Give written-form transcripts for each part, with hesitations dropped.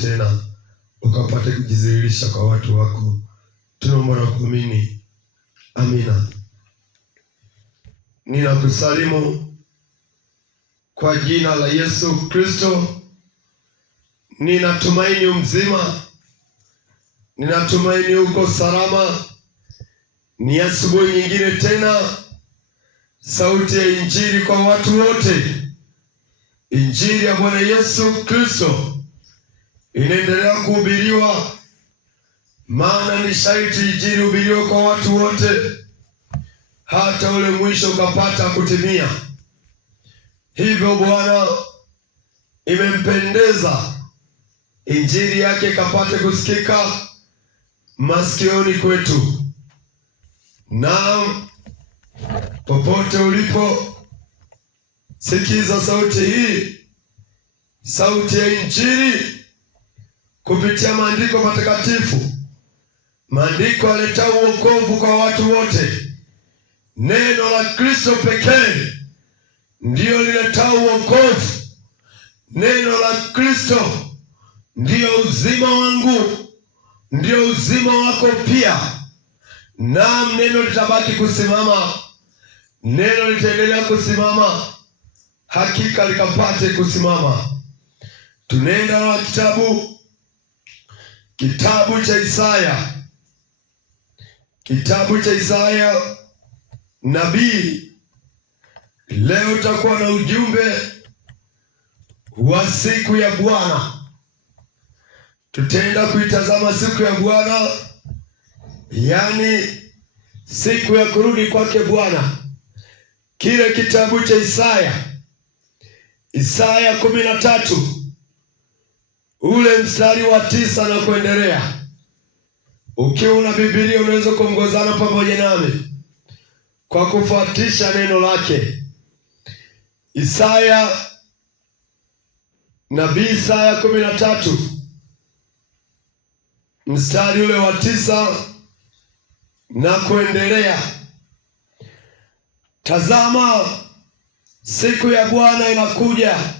tena ukapate kujidhihirisha kwa watu wako. Tunaomba na kuamini. Amina. Ninakusalimu kwa jina la Yesu Kristo. Ninatumaini mzima. Ninatumaini uko salama. Ni asubuhi nyingine tena. Sauti ya injili kwa watu wote. Injili ya Bwana Yesu Kristo inaendelea kuhubiriwa, maana ni sharti injili hubiriwe kwa watu wote, hata ule mwisho ukapata kutimia. Hivyo Bwana imempendeza injili yake kapate kusikika masikioni kwetu. Na popote ulipo, sikiza sauti hii, sauti ya injili kupitia maandiko matakatifu. Maandiko yaleta wokovu kwa watu wote. Neno la Kristo pekee ndiyo lileta wokovu. Neno la Kristo ndiyo uzima wangu, ndiyo uzima wako pia. Naam, neno litabaki kusimama, neno litaendelea kusimama, hakika likapate kusimama. Tunaenda na kitabu cha Isaya. Kitabu cha Isaya nabii. Leo tutakuwa na ujumbe wa siku ya Bwana. Tutaenda kuitazama siku ya Bwana, yani siku ya kurudi kwake Bwana. Kile kitabu cha Isaya 13 ule mstari wa 9 na kuendelea. Ukiwa una Biblia unaweza kuongozana pamoja nami kwa kufuatisha neno lake. Nabii Isaya 13 mstari ule wa 9 na kuendelea. Tazama, siku ya Bwana inakuja,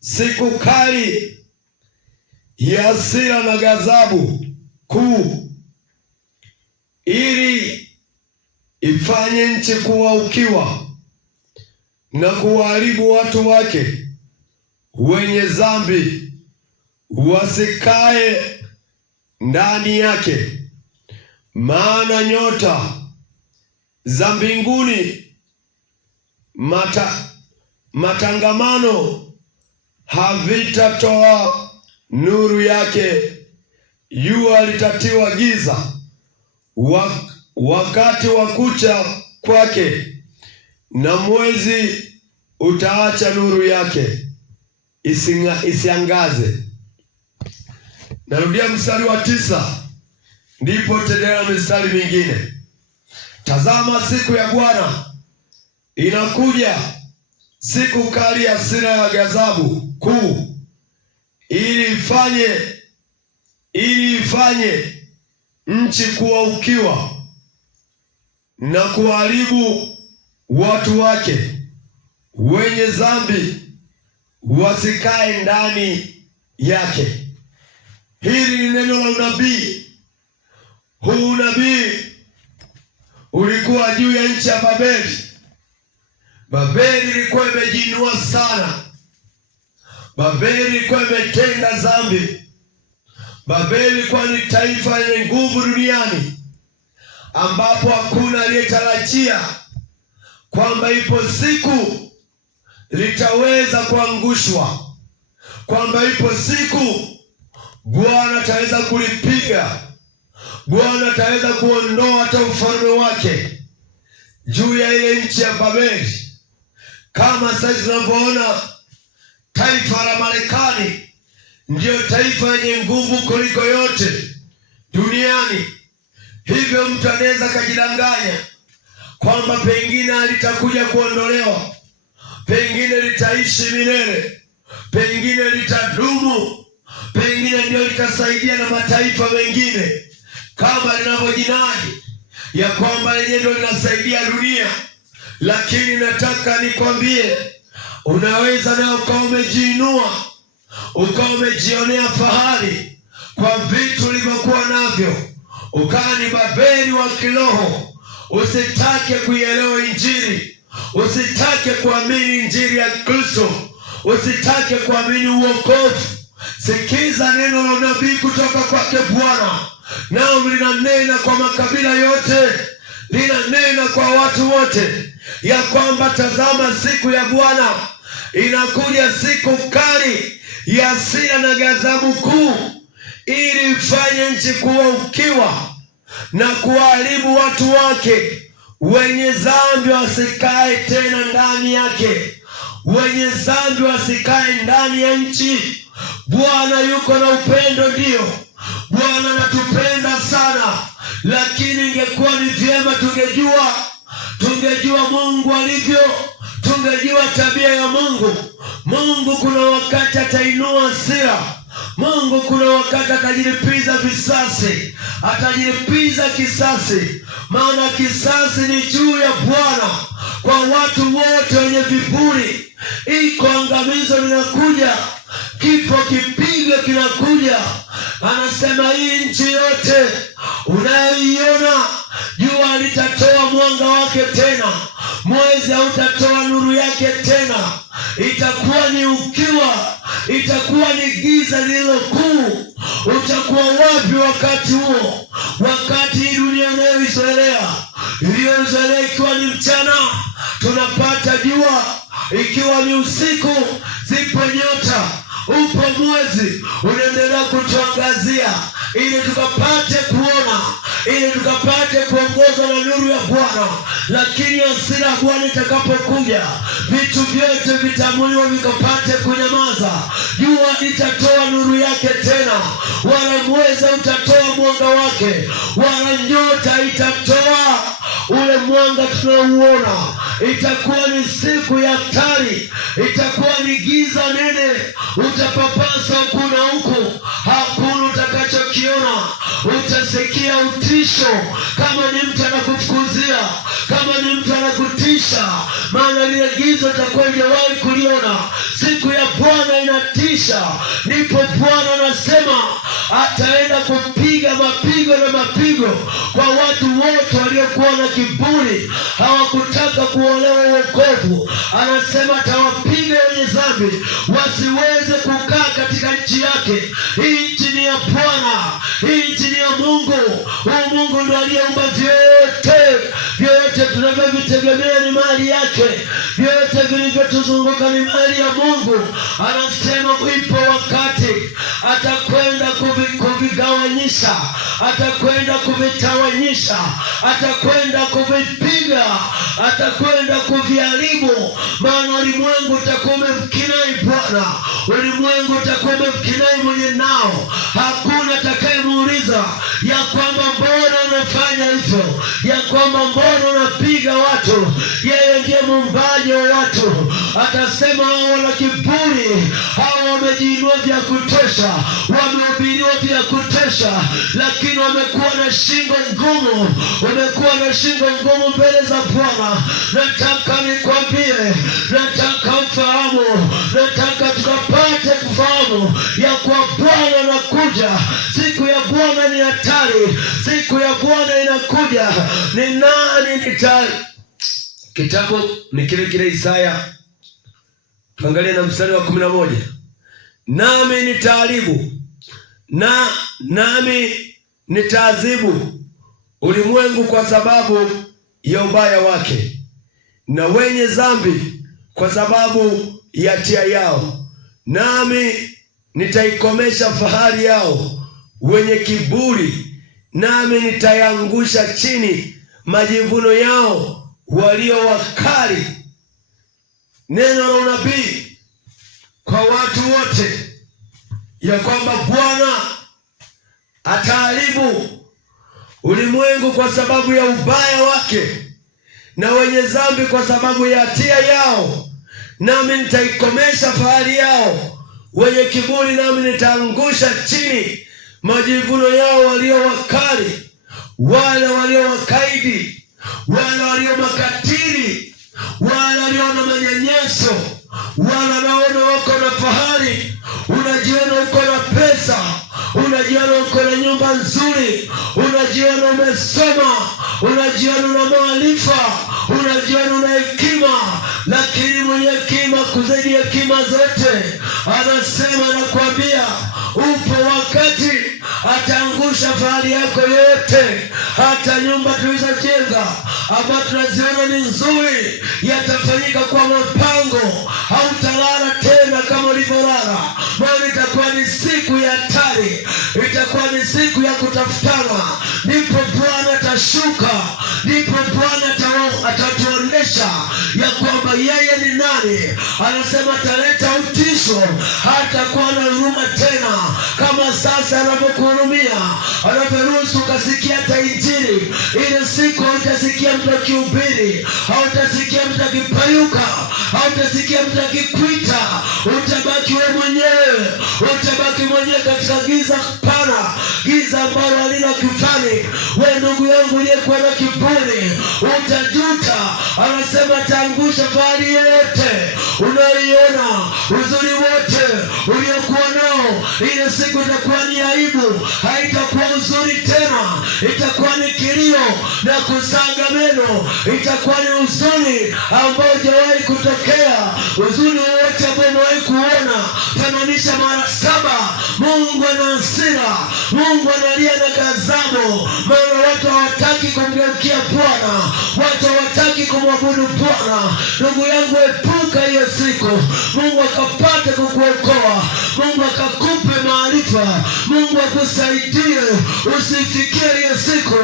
siku kali ya hasira na ghadhabu kuu, ili ifanye nchi kuwa ukiwa na kuwaharibu watu wake wenye dhambi wasikae ndani yake. Maana nyota za mbinguni matangamano havitatoa nuru yake. Jua litatiwa giza wakati wa kucha kwake, na mwezi utaacha nuru yake isiangaze. Narudia mstari wa 9, ndipo tendea mistari mingine. Tazama, siku ya Bwana inakuja, siku kali ya hasira ya ghadhabu kuu, ili ifanye nchi kuwa ukiwa na kuharibu watu wake wenye dhambi wasikae ndani yake. Hili ni neno la unabii. Huu unabii ulikuwa juu ya nchi ya Babeli. Babeli ilikuwa imejiinua sana. Babeli ilikuwa imetenda dhambi. Babeli ilikuwa ni taifa lenye nguvu duniani, ambapo hakuna aliyetarajia kwamba ipo siku litaweza kuangushwa, kwamba ipo siku Bwana ataweza kulipiga, Bwana ataweza kuondoa hata ufalme wake juu ya ile nchi ya Babeli. Kama sasa tunavyoona taifa la Marekani ndiyo taifa lenye nguvu kuliko yote duniani. Hivyo mtu anaweza kujidanganya kwamba pengine litakuja kuondolewa, pengine litaishi milele, pengine litadumu, pengine ndio litasaidia na mataifa mengine, kama linavyojinadi ya kwamba lenyewe ndio linasaidia dunia. Lakini nataka nikwambie, unaweza nayo ukawa umejiinua ukawa umejionea fahari kwa vitu ulivyokuwa navyo, ukawa ni Babeli wa kiroho, usitake kuielewa Injili, usitake kuamini Injili ya Kristo, usitake kuamini uokovu. Sikiza neno la unabii kutoka kwake Bwana, nao linanena kwa makabila yote, linanena kwa watu wote, ya kwamba tazama, siku ya Bwana inakuja, siku kali ya hasira na ghadhabu kuu, ili ifanye nchi kuwa ukiwa na kuharibu watu wake. Wenye dhambi wasikae tena ndani yake, wenye dhambi wasikae ndani ya nchi. Bwana yuko na upendo, ndio Bwana anatupenda sana, lakini ingekuwa ni vyema tungejua Mungu alivyo, tungejua tabia ya Mungu. Mungu kuna wakati atainua hasira, Mungu kuna wakati atajilipiza visasi, atajilipiza kisasi, maana kisasi ni juu ya Bwana kwa watu wote wenye viburi. Iko angamizo linakuja, kipo kipigo kinakuja. Anasema hii nchi yote unayoiona, jua litatoa mwanga wake tena, mwezi hautatoa nuru yake tena, itakuwa ni ukiwa, itakuwa ni giza lililo kuu. Utakuwa wapi wakati huo? Wakati hii dunia inayoizoelea, iliyozoelea ikiwa ni mchana tunapata jua, ikiwa ni usiku zipo nyota, upo mwezi unaendelea kutuangazia, ili tukapate kuona, ili tukapate kuongozwa na nuru ya Bwana. Lakini hasira ya Bwana itakapokuja, vitu vyote vitamuliwa vikapate kunyamaza. Jua litatoa nuru yake tena, wala mwezi utatoa mwanga wake, wala nyota itatoa ule mwanga tunaouona. Itakuwa ni siku ya hatari, itakuwa ni giza nene, utapapasa huku na huku, hakuna utakachokiona. Utasikia utisho, kama ni mtu anakufukuzia, kama ni mtu anakutisha, maana lile giza utakuwa hujawahi kuliona. Siku ya Bwana inatisha. Ndipo Bwana anasema ataenda kupiga mapigo na mapigo kwa watu wote waliokuwa na kiburi, hawakutaka kuolewa wokovu. Anasema atawapiga wenye dhambi wasiweze kukaa katika nchi yake. Hii nchi ni ya Bwana, hii nchi ni ya Mungu. Huyu Mungu ndiye aliyeumba vyote. Vyote tunavyovitegemea ni mali yake, vyote vilivyotuzunguka ni mali ya Mungu. Anasema ipo wakati atakwenda kuvigawanyisha, atakwenda kuvitawanyisha, atakwenda kuvipiga, atakwenda kuviharibu. Maana ulimwengu utakuwa umemkinai Bwana, ulimwengu utakuwa umemkinai mwenye nao. Hakuna atakayemuuliza ya kwamba mbona unafanya hivyo, ya kwamba mbona unapiga watu. Yeye ndiye muumbaji wa watu. Atasema hao wana kiburi, hao wamejiinua vya kutosha, wamehubiriwa vya kutosha, lakini wamekuwa na shingo ngumu, wamekuwa na shingo ngumu mbele za Bwana. Nataka nikwambie, nataka ufahamu, nataka tukapate kufahamu ya kwa Bwana anakuja. Siku ya Bwana ni hatari, siku ya Bwana inakuja. Ni nani nitali? Kitabu ni kile Isaya, tuangalie na mstari wa 11. Nami nitaharibu nami nitaadhibu ulimwengu kwa sababu ya ubaya wake, na wenye dhambi kwa sababu ya hatia yao. Nami nitaikomesha fahari yao wenye kiburi, nami nitayangusha chini majivuno yao walio wakali. Neno la unabii kwa watu wote ya kwamba Bwana ataharibu ulimwengu kwa sababu ya ubaya wake, na wenye dhambi kwa sababu ya hatia yao. Nami nitaikomesha fahari yao wenye kiburi, nami nitaangusha chini majivuno yao walio wakali, wale walio wakaidi, wale walio makatili, wale walio na manyanyaso, wale wanaona wako na fahari, unajiona uko na pesa, unajiona uko na nyumba nzuri, unajiona umesoma, unajiona una maarifa, unajiona una hekima, lakini mwenye hekima kuzidi hekima zote anasema, nakwambia, upo wakati ataangusha fahari yako yote. Hata nyumba tulizojenga ambazo tunaziona ni nzuri yatafanyika kwa mapango. Hautalala tena kama ulivyolala, maana itakuwa ni siku ya hatari, itakuwa ni siku ya kutafutana. Ndipo Bwana atashuka, ndipo Bwana atatuonesha ya kwamba yeye ni nani. Anasema ataleta utisho, hatakuwa na huruma tena kama sasa anavyokuhurumia, anavyoruhusu ukasikia hata Injili. Ile siku hautasikia mtu akihubiri, hautasikia mtu akipayuka, hautasikia mtu akikwita. Utabaki wewe mwenyewe, utabaki mwenyewe katika giza pana, giza ambalo halina kifani. Wewe ndugu yangu uliyekuwa na kiburi, utajuta. Anasema ataangusha fahari yote unayoiona, uzuri wote uliokuwa nao. Ile siku itakuwa ni aibu, haitakuwa uzuri tena, itakuwa ni kilio na kusaga meno, itakuwa ni huzuni ambao hujawahi kutokea. Huzuni wote ambao umewahi kuona, fananisha mara 7. Mungu ana hasira, Mungu analia na ghadhabu, maana watu hawataki kumgeukia Bwana, watu hawataki kumwabudu Bwana. Ndugu yangu, epuka hiyo siku, Mungu akapate kukuokoa, Mungu akakupe maarifa, Mungu akusaidie usifikie hiyo siku.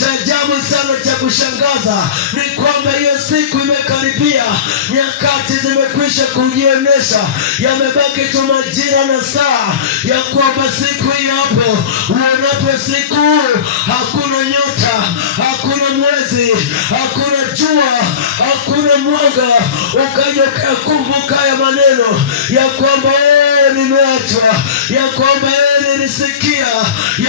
Cha ajabu sana cha kushangaza ni kwamba hiyo siku imekaribia, nyakati zimekwisha kujionesha, yamebaki tu majira na saa ya kwamba siku hii hapo. Uonapo siku, hakuna nyota, hakuna mwezi, hakuna jua, hakuna mwanga, ukaja ukakumbuka ya maneno ya kwamba nimeachwa, ya kwamba nilisikia,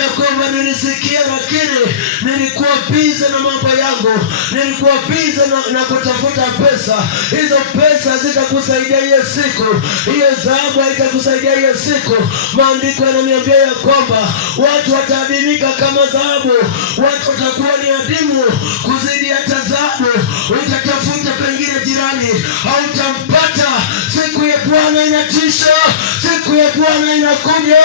ya kwamba nilisikia, lakini nilikuwa bize na mambo yangu, nilikuwa bize na kutafuta pesa. Hizo pesa zitakusaidia hiyo siku, hiyo dhahabu haitakusaidia hiyo siku. Maandiko yananiambia ya kwamba watu wataadimika kama dhahabu, watu watakuwa ni adimu kuzidi hata dhahabu. Utatafuta pengine jirani, hautampata. Siku ya Bwana inatisha, siku ya Bwana inakuja.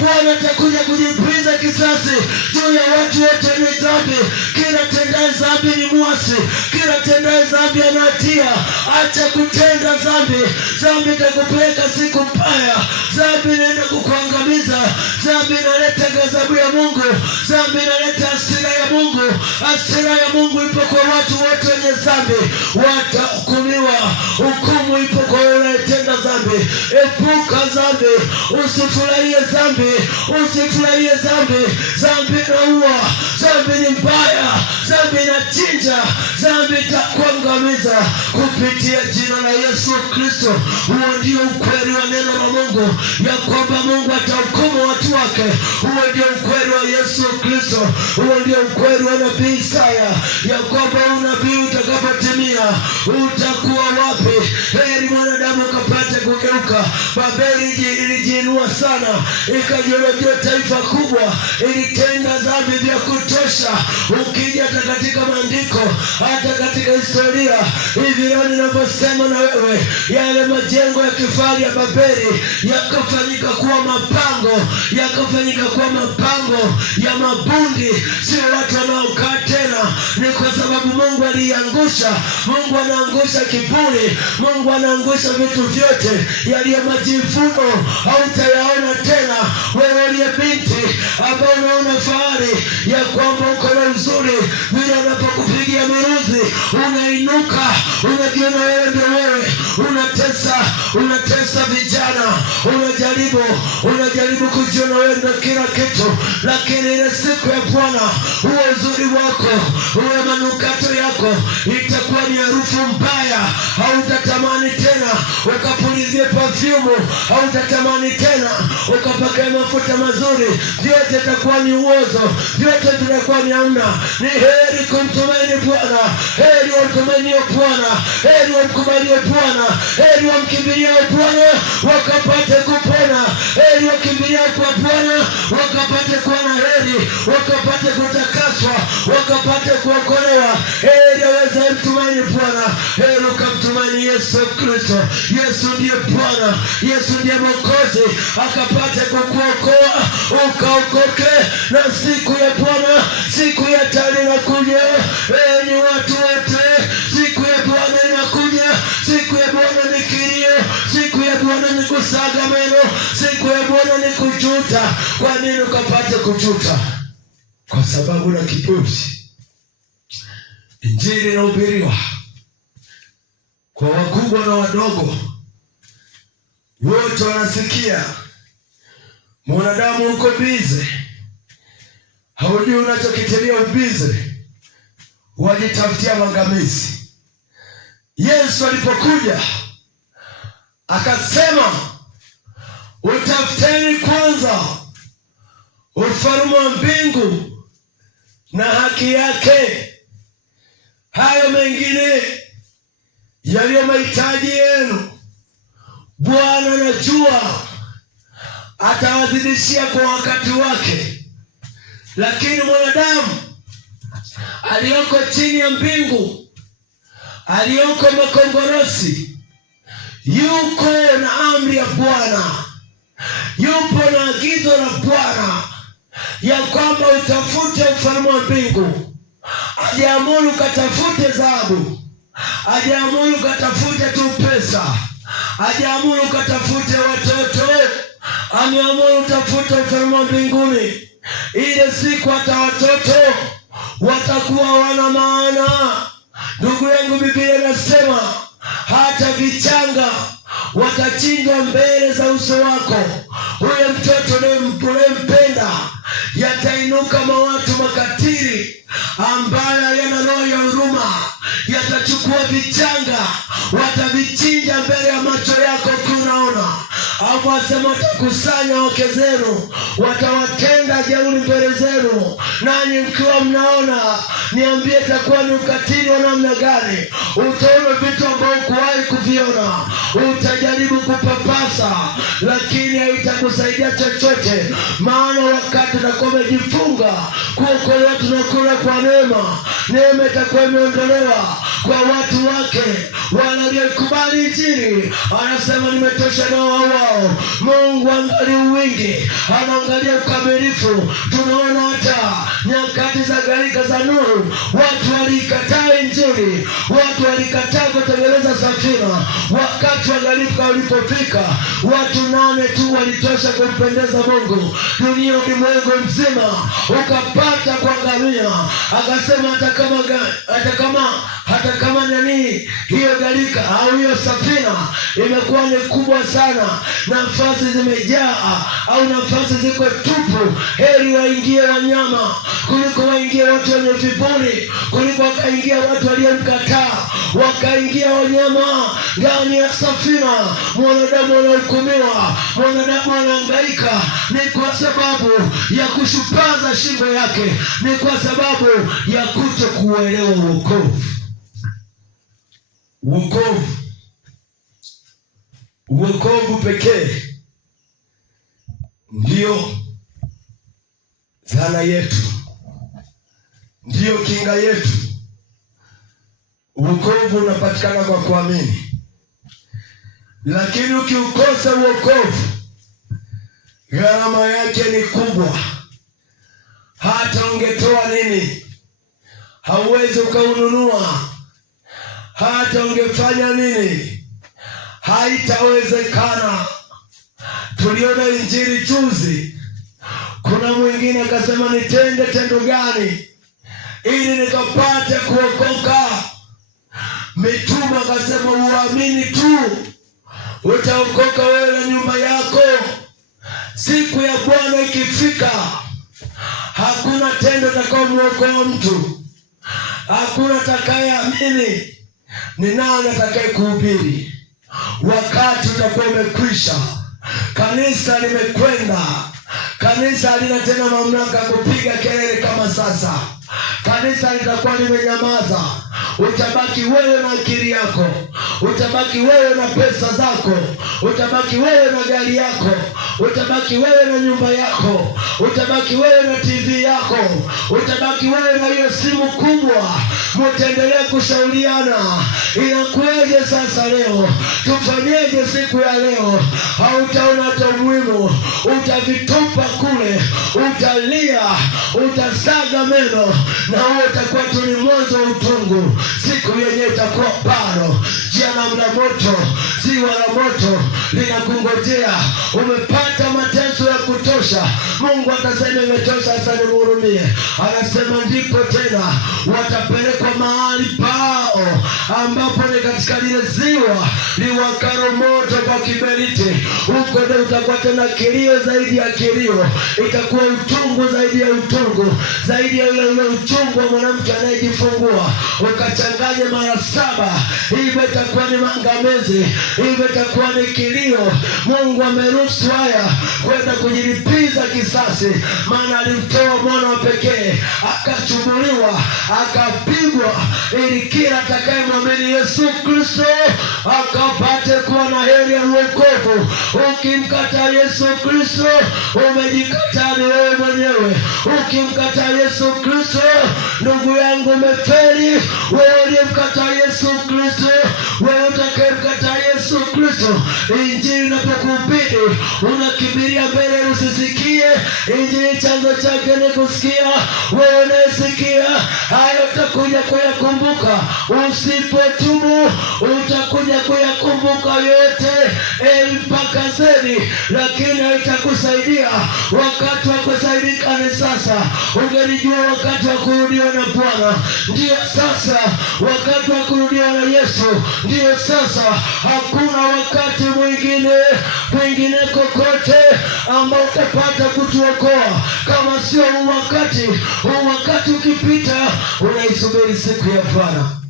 Bwana atakuja kujipiza kisasi juu ya watu wote wenye dhambi. Kila tendaye dhambi ni mwasi, kila tendaye dhambi ana hatia. Acha kutenda dhambi, dhambi itakupeleka siku mbaya, dhambi inaenda kukuangamiza, dhambi inaleta ghadhabu ya Mungu, dhambi inaleta hasira ya Mungu. Hasira ya Mungu ipo kwa watu wote wenye dhambi, watahukumiwa. Hukumu ipo kwa wanayetenda dhambi. Epuka dhambi, usifurahie dhambi, usifurahie dhambi. Dhambi inaua, dhambi ni mbaya, dhambi inachinja, dhambi itakuangamiza. Kupitia jina la Yesu Kristo, huo ndio ukweli wa neno la Mungu, ya kwamba Mungu atahukumu watu wake. Huo ndio ukweli wa Yesu Kristo, huo ndio ukweli wa nabii Isaya, ya kwamba unabii utakapotimia utakuwa wapi? Heri mwanadamu kapate kugeuka. Babeli ilijiinua sana, ikajiona ndio taifa kubwa, ilitenda dhambi vya kutosha. Ukija hata katika maandiko, hata katika historia, hivi leo ninavyosema na wewe, yale majengo ya kifahari ya Babeli yakafanyika kuwa mapango, yakafanyika kuwa mapango ya mabundi. Sio watu wanaokaa tena, ni kwa sababu Mungu aliangusha. Mungu anaangusha kiburi, Mungu anaangusha vitu vyote yaliyo majivuno, hautayaona tena. Wewe uliye binti ambao unaona fahari ya kwamba uko na uzuri, vile unapokupigia miruzi unainuka, unajiona wewe ndio wewe, unatesa vijana, unajaribu kujiona wewe ndio kila kitu. Lakini ile siku ya Bwana, huo uzuri wako, huo manukato yako itakuwa ni harufu mbaya. Hautatamani tena ukapulizie perfume, hautatamani tena ukapaka mafuta mazuri. Vyote itakuwa ni uozo, vyote vitakuwa ni hamna. Ni heri kumtumaini Bwana, heri wamtumainio Bwana, heri wamkubalie Bwana, heri wamkimbilie Bwana wakapate kupona. Bwana, heri wakimbilia kwa Bwana wakapate kuwa na heri, wakapate kutakaswa, wakapate kuokolewa. Heri aweze mtumaini Bwana, heri ukamtumaini Yesu Kristo. Yesu ndiye Bwana, Yesu ndiye Mwokozi, akapate kukuokoa ukaokoke. Na siku ya Bwana, siku ya tani inakuja. Enyi watu wote, siku ya Bwana inakuja. Siku ya Bwana ni kilio, siku ya Bwana ni kusaga meno, siku ya Bwana ni kujuta. Kwa nini ukapate kujuta? Kwa sababu na kiburi. Injili inahubiriwa kwa wakubwa na wadogo, wote wanasikia. Mwanadamu uko bize, haujui unachokitilia ubize, wajitafutia mangamizi. Yesu alipokuja akasema, utafuteni kwanza ufalme wa mbingu na haki yake, hayo mengine yaliyo mahitaji yenu Bwana anajua atawazidishia kwa wakati wake. Lakini mwanadamu aliyoko chini ya mbingu, aliyoko makongorosi, yuko na amri ya Bwana, yupo na agizo la Bwana ya kwamba utafute ufalme wa mbingu. Hajaamuru katafute dhahabu, hajaamuru katafute tu pesa, hajaamuru katafute watoto, ameamuru utafute ufalme wa mbinguni. Ile siku hata watoto watakuwa wana maana. Ndugu yangu, Biblia inasema hata vichanga watachinjwa mbele za uso wako. Huyo mtoto unayempenda, yatainuka mawatu makatili ambayo yana roho ya huruma, yatachukua vichanga, watavichinja mbele ya macho yako kunaona. Hapo asema watakusanya wake zenu, watawatenda jeuri mbele zenu, nanyi mkiwa mnaona. Niambie, itakuwa ni ukatili wa namna gani? Utaona vitu ambavyo hukuwahi kuviona, utajaribu kupapasa, lakini haitakusaidia chochote. Maana wakati utakuwa umejifunga kuokolewa, tunakula kwa neema. Neema itakuwa imeondolewa kwa watu wake waliokubali Injili. Anasema nimetosha nao wao. Mungu angalia wingi, anaangalia ukamilifu. Tunaona hata nyakati za gharika za Nuhu, watu walikataa Injili, watu walikataa kutengeneza safina. Wakati wa gharika ulipofika, watu 8 tu walitosha kumpendeza Mungu. Dunia ulimwengu mzima ukapata kuangamia. Akasema hata kama nani hiyo gharika au hiyo safina imekuwa ni kubwa sana, nafasi zimejaa au nafasi ziko tupu, heri waingie wanyama kuliko waingie watu wenye viburi, kuliko wakaingia watu waliomkataa. Wakaingia wanyama ndani ya safina. Mwanadamu anahukumiwa, mwanadamu anahangaika, ni kwa sababu ya kushupaza shingo yake, ni kwa sababu ya kutokuelewa wokovu. Wokovu pekee ndiyo zana yetu, ndiyo kinga yetu. Wokovu unapatikana kwa kuamini. Lakini ukiukosa wokovu, gharama yake ni kubwa. Hata ungetoa nini, hauwezi ukaununua. Hata ungefanya nini, haitawezekana. Tuliona Injili juzi. Kuna mwingine akasema, nitende tendo gani ili nikapate kuokoka? Mitume akasema, uamini tu utaokoka wewe na nyumba yako. Siku ya Bwana ikifika, hakuna tendo atakayemuokoa mtu, hakuna atakayeamini. Ni nani atakaye kuhubiri? Wakati utakuwa umekwisha. Kanisa limekwenda. Kanisa halina tena mamlaka kupiga kelele kama sasa. Kanisa litakuwa limenyamaza. utabaki wewe na akili yako, utabaki wewe na pesa zako, utabaki wewe na gari yako, utabaki wewe na nyumba yako, utabaki wewe na TV yako, utabaki wewe na hiyo simu kubwa. Mtaendelea kushauriana, inakueje sasa leo, tufanyeje siku ya leo? Hautaona hata umuhimu, utavitupa kule, utalia, utasaga meno, na huo utakuwa tu ni mwanzo wa utungu. Siku yenyewe itakuwa bado. Jana la moto, ziwa la moto linakungojea. Umepata mateso ya kutosha, Mungu atasema imetosha, sasa nimhurumie. Anasema ndipo tena watapelekwa mahali pao, ambapo ni katika lile ziwa liwakalo moto kwa kiberiti. Huko ndio utakuwa tena kilio zaidi ya kilio, itakuwa utungu zaidi ya utungu, zaidi ya ule uchungu wa mwanamke anayejifungua, ukachanganya mara 7. Hivyo itakuwa ni maangamizi, hivyo itakuwa ni kilio. Mungu ameruhusu haya kwenda kujilipiza kisasi, maana alimtoa mwana wa pekee, akachumuliwa, akapigwa, ili kila atakayemwamini Yesu Kristo akapate kuwa na heri ya wokovu. Ukimkataa Yesu Kristo, umejikataa ni wewe mwenyewe. Ukimkataa Yesu Kristo, ndugu yangu, umefeli. Wewe uliyemkataa Yesu Kristo, wewe utakayemkataa Yesu Kristo, injili inapokuhubiri unakimbilia mbele usisikie. Injili chanzo chake ni kusikia. Wewe unayesikia hayo utakuja kuyakumbuka. Usipotubu utakuja kuyakumbuka yote mpaka zeni, lakini haitakusaidia. Wakati wa kusaidika ni sasa. Ungelijua wakati wa kurudiwa na Bwana ndio sasa, wakati wa kurudiwa na Yesu ndio sasa. Hakuna wakati mwingine kokote ambao utapata kutuokoa kama sio huu wakati. Huu wakati ukipita, unaisubiri siku ya Bwana.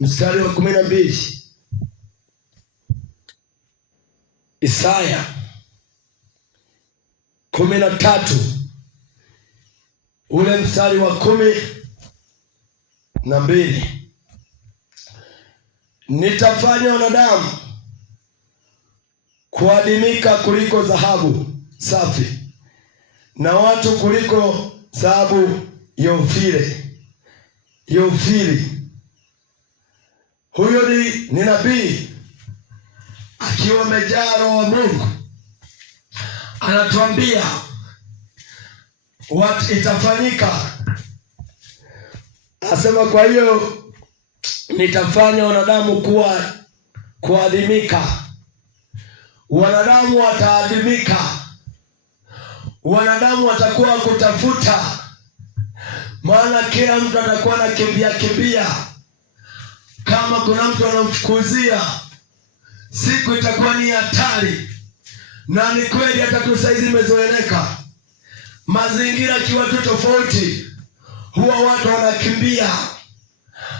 Mstari wa 12, Isaya 13 ule mstari wa 12, nitafanya wanadamu kuadimika kuliko dhahabu safi, na watu kuliko dhahabu ya Ofiri. Huyo ni nabii akiwa amejaa Roho wa Mungu, anatuambia what itafanyika. Asema kwa hiyo nitafanya wanadamu kuadimika. Wanadamu wataadimika, wanadamu watakuwa kutafuta, maana kila mtu atakuwa na kimbia. Kama kuna mtu anamfukuzia, siku itakuwa ni hatari. Na ni kweli, hata tu saizi imezoeleka, mazingira kiwa tu tofauti, huwa watu wanakimbia,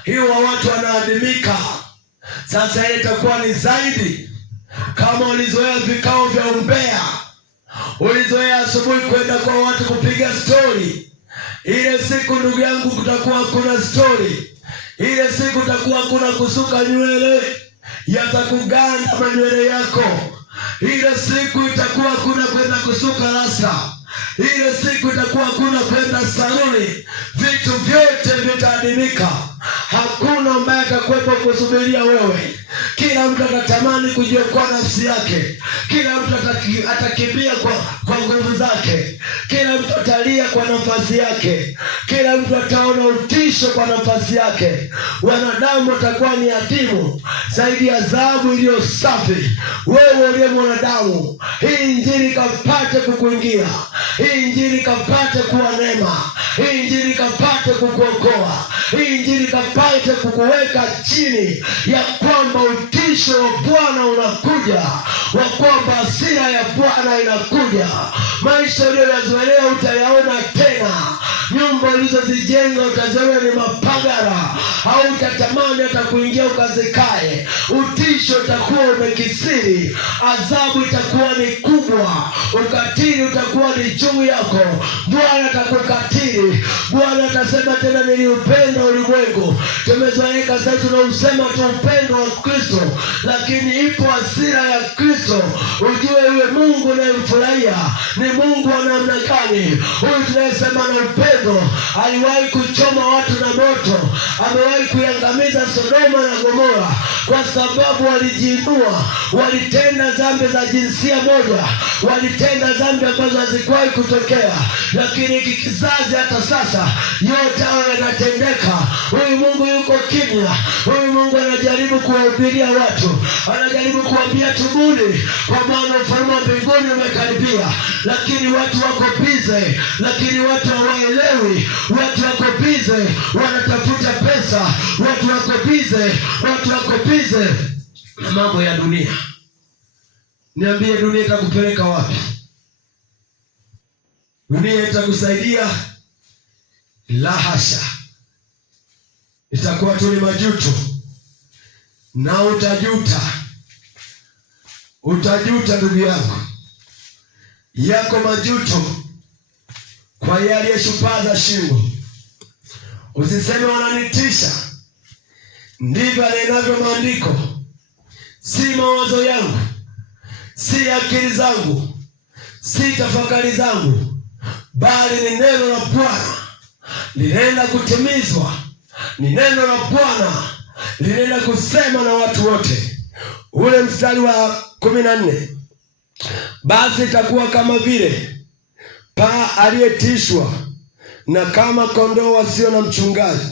huwa watu wanaadimika. Sasa ile itakuwa ni zaidi. Kama ulizoea vikao vya umbea, ulizoea asubuhi kwenda kwa watu kupiga stori, ile siku ndugu yangu kutakuwa kuna stori. Ile siku utakuwa kuna kusuka nywele, yatakuganda manywele yako. Ile siku itakuwa kuna kwenda kusuka rasta. Ile siku itakuwa kuna kwenda saluni. Vitu vyote vitaadimika. Hakuna ambaye atakuwepo kusubiria wewe. Kila mtu atatamani kujiokoa nafsi yake. Kila mtu atakimbia kwa nguvu zake. Kila mtu atalia kwa nafasi yake. Kila mtu ataona utisho kwa nafasi yake. Wanadamu watakuwa ni adimu zaidi ya dhahabu iliyo safi. Wewe uliye mwanadamu, hii injili kapate kukuingia. Hii injili kapate kuwa neema. Hii injili kapate kukuokoa. Hii injili kapate kukuweka chini ya kwamba utisho wa Bwana unakuja, wa kwamba hasira ya Bwana inakuja. Maisha uliyoyazoelea utayaona tena. Nyumba ulizozijenga utaziona ni mapagara. hautatamani hata kuingia ukazikae. Utisho utakuwa umekisiri, adhabu itakuwa ni kubwa, ukatili utakuwa ni juu yako. Bwana atakukatili. Bwana atasema tena, niliupenda ulimwengu. Tumezoeleka sasa tunausema tu upendo wa Kristo, lakini ipo hasira ya Kristo. Ujue yule Mungu unayemfurahia ni Mungu wa namna gani. Huyu tunayesema na upendo aliwahi kuchoma watu na moto, amewahi kuiangamiza Sodoma na Gomora kwa sababu walijiinua, walitenda dhambi za jinsia moja, walitenda dhambi ambazo hazikuwahi kutokea. Lakini hiki kizazi hata sasa yote hayo yanatendeka. Huyu Mungu yuko kimya. Huyu Mungu anajaribu kuwahubiria watu, anajaribu kuambia tubuni, kwa maana ufalme wa mbinguni umekaribia. Lakini watu wako bize, lakini watu hawaelewi. Watu wako bize, wanatafuta pesa. Watu wako bize na mambo ya dunia. Niambie, dunia itakupeleka wapi? Dunia itakusaidia? La hasha. Itakuwa tu ni majuto, na utajuta ndugu yangu, yako majuto kwa yale aliyeshupaza shingo. Usiseme wananitisha. Ndivyo yanavyo maandiko. Si mawazo yangu, si akili zangu, si tafakari zangu, bali ni neno la Bwana linaenda kutimizwa. Ni neno la Bwana linaenda kusema na watu wote. Ule mstari wa 14, basi itakuwa kama vile paa aliyetishwa, na kama kondoo wasio na mchungaji,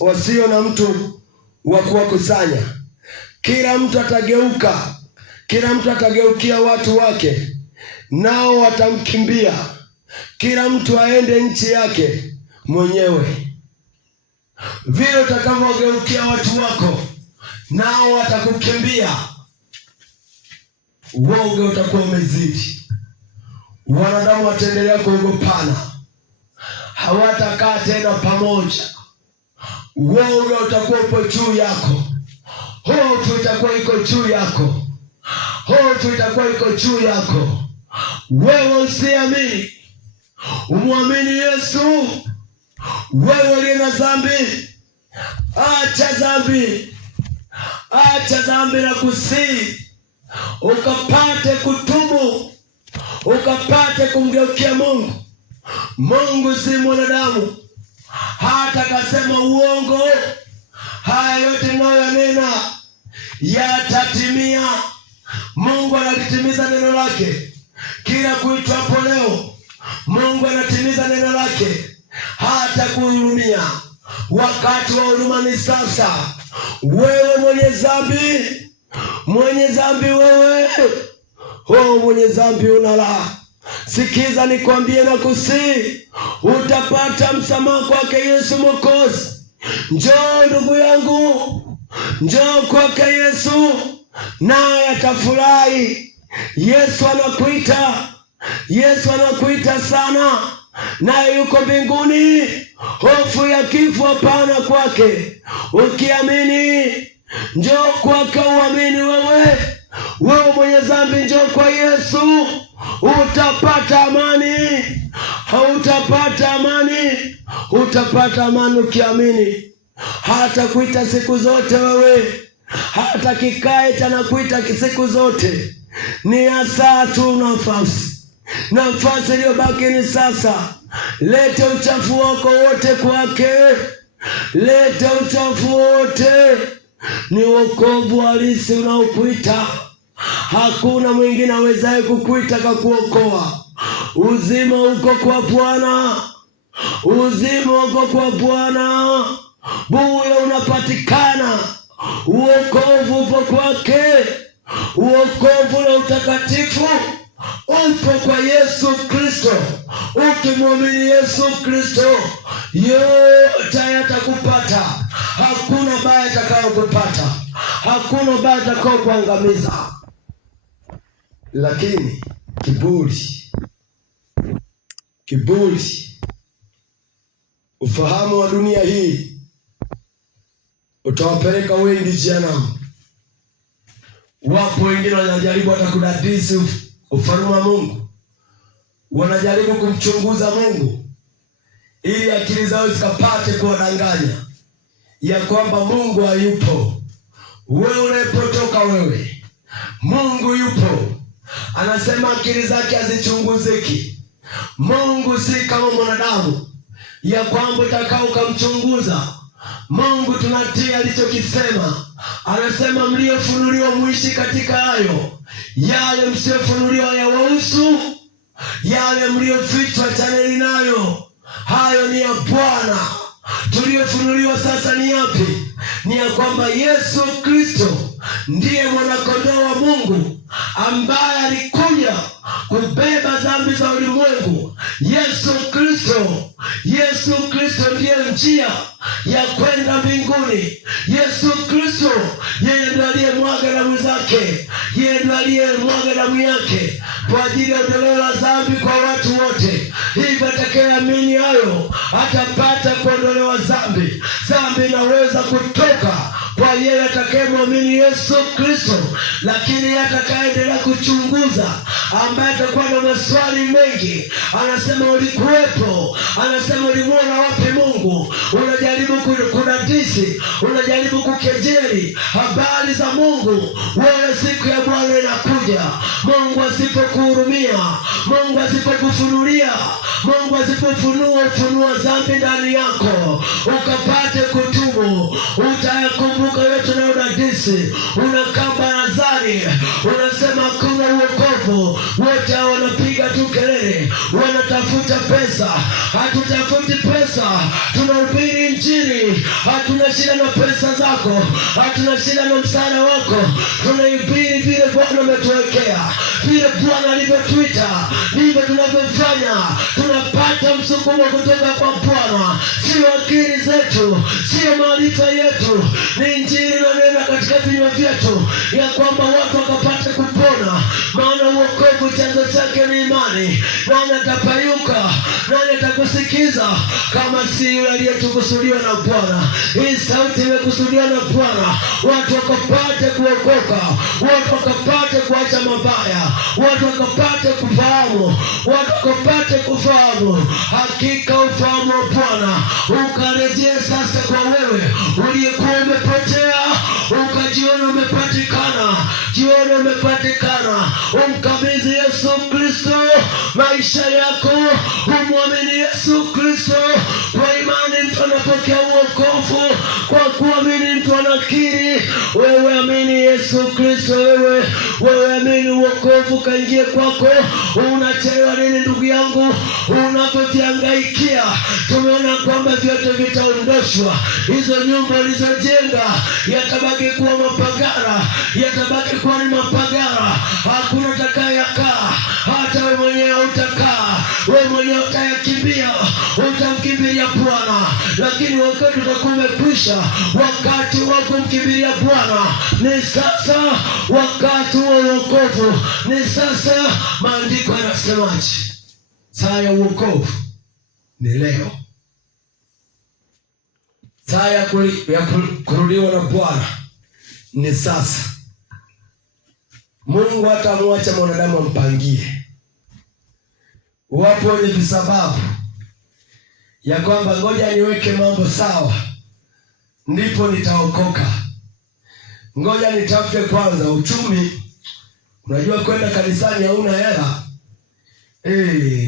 wasio na mtu wa kuwakusanya. Kila mtu atageukia watu wake, nao watamkimbia. Kila mtu aende nchi yake mwenyewe. Vile utakavyogeukia watu wako, nao watakukimbia, uoga utakuwa umezidi. Wanadamu wataendelea kuogopana, hawatakaa tena pamoja. Uoga utakuwa upo juu yako, hofu itakuwa iko juu yako. Wewe usiamini, umwamini Yesu. Wewe uliye na dhambi, acha dhambi na kusihi, ukapate kutubu, ukapate kumgeukia Mungu. Mungu si mwanadamu hata kasema uongo. Haya yote ninayoyanena yatatimia. Mungu analitimiza neno lake kila kuitwapo leo. Mungu anatimiza neno lake, hata kuhurumia. Wakati wa huruma ni sasa. Wewe mwenye dhambi wewe, mwenye dhambi unala. Sikiza nikwambie na kusihi, utapata msamaha kwake Yesu Mwokozi. Njoo ndugu yangu, njoo kwake Yesu, naye atafurahi. Yesu anakuita sana, naye yuko mbinguni. Hofu ya kifo hapana kwake. Ukiamini, njoo kwake uamini. Wewe mwenye dhambi, njoo kwa Yesu, utapata amani. Utapata amani ukiamini. Hata kuita siku zote wewe, hata kikae tena kuita siku zote. Ni hasa tu nafasi iliyobaki ni sasa. Lete uchafu wako wote kwake, lete uchafu wote. Ni wokovu halisi unaokuita. Hakuna mwingine awezaye kukuita kakuokoa. Uzima uko kwa Bwana, bure unapatikana. Uokovu upo kwake, uokovu na utakatifu upo kwa Yesu Kristo. Ukimwamini Yesu Kristo, yote yatakupata. Hakuna baya atakayokupata, hakuna baya atakayokuangamiza. Lakini kiburi, ufahamu wa dunia hii utawapeleka wengi jehanamu. Wapo wengine wanajaribu hata kudadisi ufalme wa Mungu, wanajaribu kumchunguza Mungu ili akili zao zikapate kuwadanganya ya kwamba Mungu hayupo. Wewe unapotoka wewe, Mungu yupo. Anasema akili zake hazichunguziki. Mungu si kama mwanadamu ya kwamba utakaa ukamchunguza. Mungu tunatii alichokisema. Anasema mliofunuliwa muishi katika hayo, yale msiofunuliwa yawahusu, yale mliofichwa chaneni nayo, hayo ni ya Bwana. Tuliofunuliwa sasa ni yapi? Ni ya kwamba Yesu Kristo ndiye mwanakondoo wa Mungu ambaye alikuja kubeba dhambi za ulimwengu. Yesu Kristo ndiye njia ya kwenda mbinguni. Yesu Kristo yeye ndiye aliyemwaga damu zake, yeye ndiye aliyemwaga damu yake kwa ajili ya ondoleo la dhambi kwa watu wote. Hivyo atakayeamini hayo atapata kuondolewa dhambi. Dhambi inaweza kutoka kwa yeye atakayemwamini Yesu Kristo, lakini atakayeendelea kuchunguza, ambaye atakuwa na maswali mengi, anasema ulikuwepo, anasema ulimuona wapi Mungu? Unajaribu kudadisi, unajaribu kukejeli habari za Mungu. Wewe siku ya Bwana inakuja. Mungu asipokuhurumia, Mungu asipokufunulia, Mungu asipofunua dhambi ndani yako ukapate kutubu, utayakumbuka yote na udadisi. Unakaa barazani, unasema hakuna uokovu. Wote hao wanapiga tu kelele, wanatafuta pesa. Hatutafuti pesa, tunahubiri Injili. Hatuna shida na pesa zako, hatuna shida na msaada wako. Tunahubiri vile Bwana ametuwekea, vile Bwana alivyotuita, ndivyo tunavyofanya. Tunapata msukumo kutoka kwa Bwana, sio akili zetu, sio maarifa yetu. Ni Injili inanena katika vinywa vyetu ya kwamba watu wakapata kupona. Maana uokovu chanzo chake ni imani. Nani atapayuka? Nani atakusikiza kama si yule aliyetukusudiwa na Bwana? Hii sauti imekusudiwa na Bwana, watu wakapate kuokoka, watu wakapate kuacha mabaya, watu wakapate kufahamu, watu wakapate kufahamu hakika ufahamu wa Bwana ukarejea sasa kwa wewe uliyekuwa umepotea, ukajiona umepatikana. Jiona umepatikana, umkabidhi Yesu Kristo maisha yako, umwamini Yesu Kristo. Kwa imani mtu anapokea uokovu, kwa kuamini mtu anakiri. Wewe amini Yesu Kristo, wewe amini uokovu kaingie kwako. Unachelewa nini ndugu yangu? Unapojiangaikia, tumeona kwamba vyote vitaondoshwa. Hizo nyumba ulizojenga yatabaki kuwa mapagara, yatabaki kuwa ni mapagara. Hakuna atakayekaa, hata wewe mwenyewe utakaa, wewe mwenyewe utayakimbia, utamkimbilia Bwana. Lakini wakati utakuwa umekwisha, wakati wa kumkimbilia Bwana ni sasa. Wakati wa wokovu ni sasa. Maandiko yanasemaje? Saa ya wokovu ni leo. Saa ya kurudiwa na Bwana ni sasa. Mungu hatamwacha mwanadamu ampangie. Wapo wenye visababu ya kwamba ngoja niweke mambo sawa ndipo nitaokoka, ngoja nitafute kwanza uchumi. Unajua kwenda kanisani hauna hela,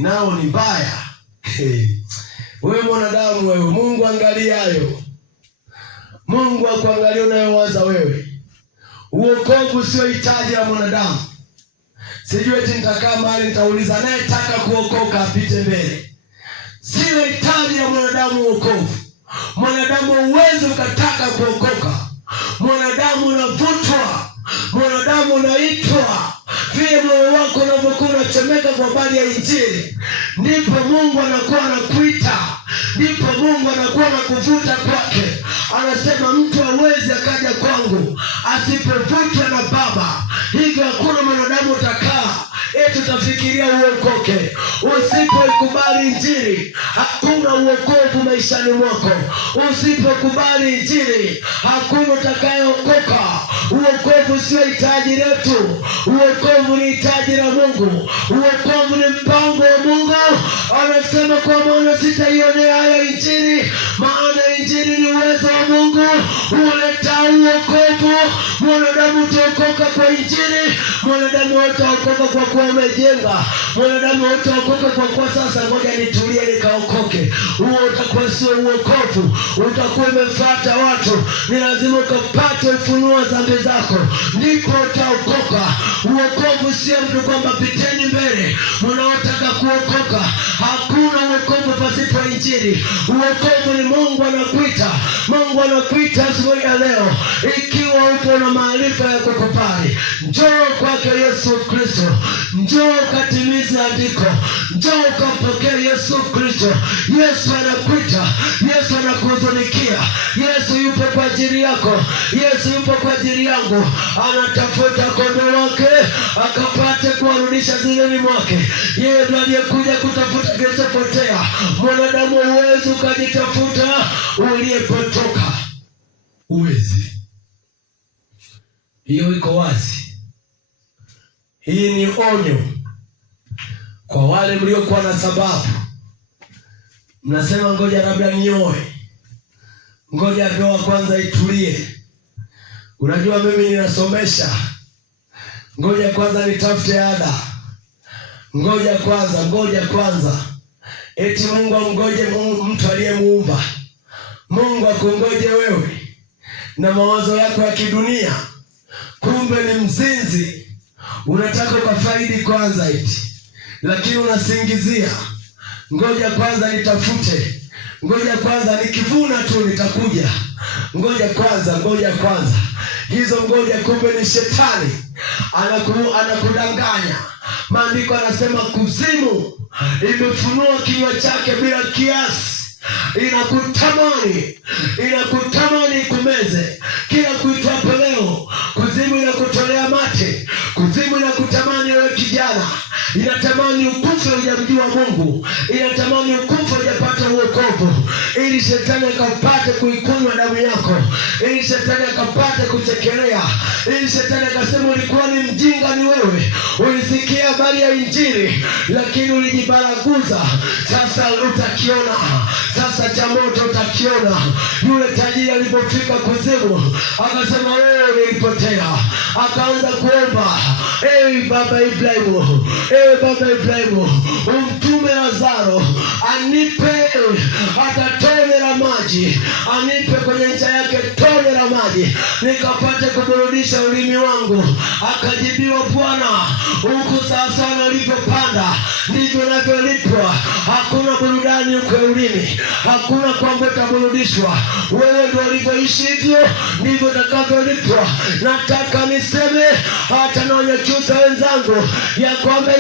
nao ni mbaya. Wewe mwanadamu wewe, Mungu angalia hayo. Mungu akuangalia unayowaza wewe. Uokovu sio hitaji la mwanadamu. Sijui eti nitakaa mahali nitauliza anayetaka kuokoka apite mbele. Sio hitaji la mwanadamu uokovu. Mwanadamu huwezi ukataka kuokoka. Mwanadamu unavutwa, mwanadamu unaitwa. Vile moyo wako unavyokuwa unachomeka kwa habari ya Injili, ndipo Mungu anakuwa anakuita, ndipo Mungu anakuwa anakuvuta kwake. Anasema mtu hawezi akaja kwangu asipovutwa na Baba. Hivyo hakuna mwanadamu utakaa eti utafikiria uokoke. Usipoikubali Injili, hakuna uokovu maishani mwako. Usipokubali Injili, hakuna utakayeokoka. Uokovu sio hitaji letu. Uokovu ni hitaji la Mungu. Uokovu ni mpango wa Mungu. Anasema kwa maana sitaionea haya Injili, maana Injili ni uwezo wa Mungu uleta uokovu. Mwanadamu utaokoka kwa Injili. Mwanadamu utaokoka kwa kuwa umejenga. Mwanadamu utaokoka kwa kuwa sasa ngoja nitulie nikaokoke. Huo utakuwa sio uokovu. Utakuwa umefuata watu. Ni lazima ukapate ufunuo wa dhambi zako, ndipo utaokoka. Uokovu sio mtu kwamba piteni mbele mnaotaka kuokoka. Hakuna uokovu pasipo Injili. Uokovu ni Mungu anakuita. Mungu anakuita asubuhi ya leo. Ikiwa upo na maarifa ya kukubali, njoo kwake Yesu Kristo. Njoo ukatimize andiko. Njoo ukampokea Yesu Kristo. Yesu anakuita. Yesu anakuhuzunikia. Yesu yupo kwa ajili yako. Yesu yupo kwa ajili yangu. Anatafuta kondoo wake akapate kuwarudisha zileni mwake. Yeye ndiye aliyekuja kutafuta kilichopotea. Mwanadamu huwezi ukajitafuta uliyepotoka. Uwezi. Hiyo iko wazi. Hii ni onyo kwa wale mliokuwa na sababu. Mnasema ngoja labda nioe, ngoja ndoa kwanza itulie, unajua mimi ninasomesha, ngoja kwanza nitafute ada, ngoja kwanza. Eti Mungu amgoje mtu aliyemuumba. Mungu akungoje wewe na mawazo yako ya kidunia. Kumbe ni mzinzi. Unataka ukafaidi kwanza eti, lakini unasingizia ngoja kwanza nitafute, ngoja kwanza nikivuna tu nitakuja, ngoja kwanza. Hizo ngoja kumbe ni shetani anakudanganya. Maandiko anasema kuzimu imefunua kinywa chake bila kiasi. Inakutamani kumeze. Kila kuitwapo leo, kuzimu inakutolea mate. Kuzimu inakutamani wewe kijana. Inatamani ukufe hujamjua Mungu. Inatamani ukufe hujapata uokovu, ili shetani akapate kuikunywa damu yako, ili shetani akapate kuchekelea, ili shetani akasema ulikuwa ni mjinga ni wewe. Ulisikia habari ya Injili lakini ulijibaraguza. Sasa utakiona. Sasa cha moto utakiona. Yule tajiri alipofika kuzimu akasema wewe ulipotea. Akaanza kuomba, ewe Baba Ibrahimu, umtume Lazaro anipe hata tone la maji, anipe kwenye ncha yake tone la maji nikapate kuburudisha ulimi wangu. Akajibiwa, Bwana, huku sawasawa ulivyopanda ndivyo navyolipwa. Hakuna burudani huko ulimi, hakuna kwamba utaburudishwa. Wewe ndio ulivyoishi hivyo ndivyo utakavyolipwa. Nataka niseme hata na Wanyakyusa wenzangu ya kwamba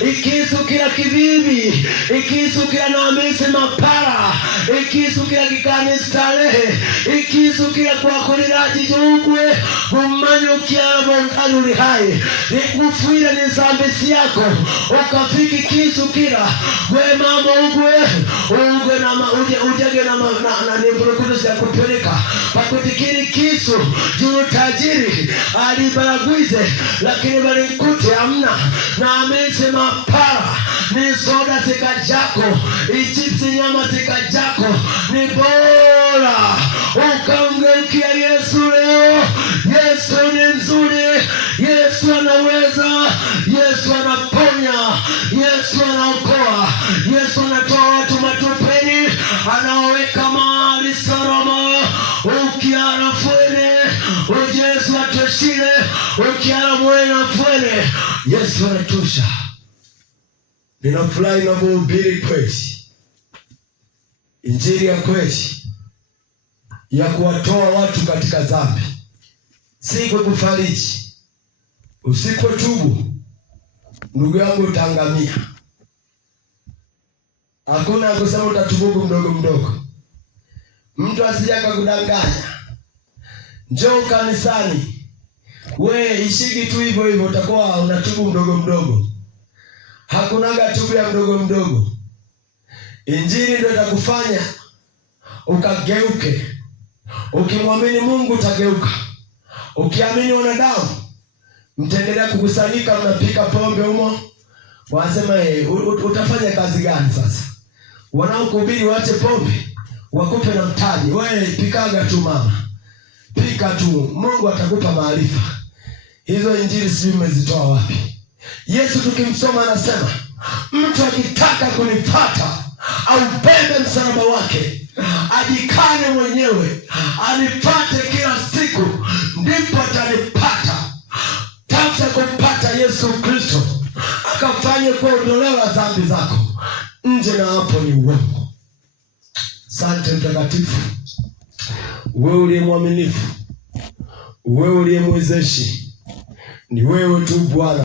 ikisukira kibibi, ikisukira na Hamisi Mapara, ikisukira kikani starehe, ikisukira kwa kuliraji jugwe umanyo kiara mongani uli hai nikufuire ni zambisi yako ukafiki kisukira we mama ugwe na ujage na nimburukudu ya kupeleka pakutikiri kisu juu tajiri alibaraguize lakini balikute amna na Hamisi Mapara ni soda sikajako ichipsi nyama sikajako ni bora ukamgeukia Yesu leo. Yesu ni mzuri, Yesu anaweza, Yesu anaponya, Yesu anaokoa, Yesu anatoa watu matopeni, anaweka mahali salama. Ukiara fuene, Yesu atoshile, ukiara mwena fuene, Yesu anatosha. Ninafurahi ninavyohubiri kweli, Injili ya kweli ya kuwatoa watu katika dhambi, si kukufariji. Usipotubu ndugu yangu utaangamia. Hakuna kusema utatubu mdogo. Mtu asije akakudanganya. Njoo kanisani We ishiki tu hivyo hivyo, utakuwa unatubu mdogo mdogo. Hakunaga tubu ya mdogo mdogo. Injili ndio itakufanya ukageuke. Ukimwamini Mungu utageuka. Ukiamini wanadamu mtaendelea kukusanyika, mnapika pombe humo. Wanasema utafanya kazi gani sasa? Wanaokuhubiri waache pombe, wakupe na mtaji. Wewe pikaga tu mama. Pika tu, Mungu atakupa maarifa. Hizo injili sijui umezitoa wapi? Yesu tukimsoma anasema, mtu akitaka kunipata aupende msalaba wake, ajikane mwenyewe, anipate kila siku, ndipo atanipata. Tafuta kumpata Yesu Kristo, akafanye kuondolewa dhambi zako. Nje na hapo ni uongo. Asante Mtakatifu, wewe uliye mwaminifu, wewe uliye mwezeshi, ni wewe tu Bwana.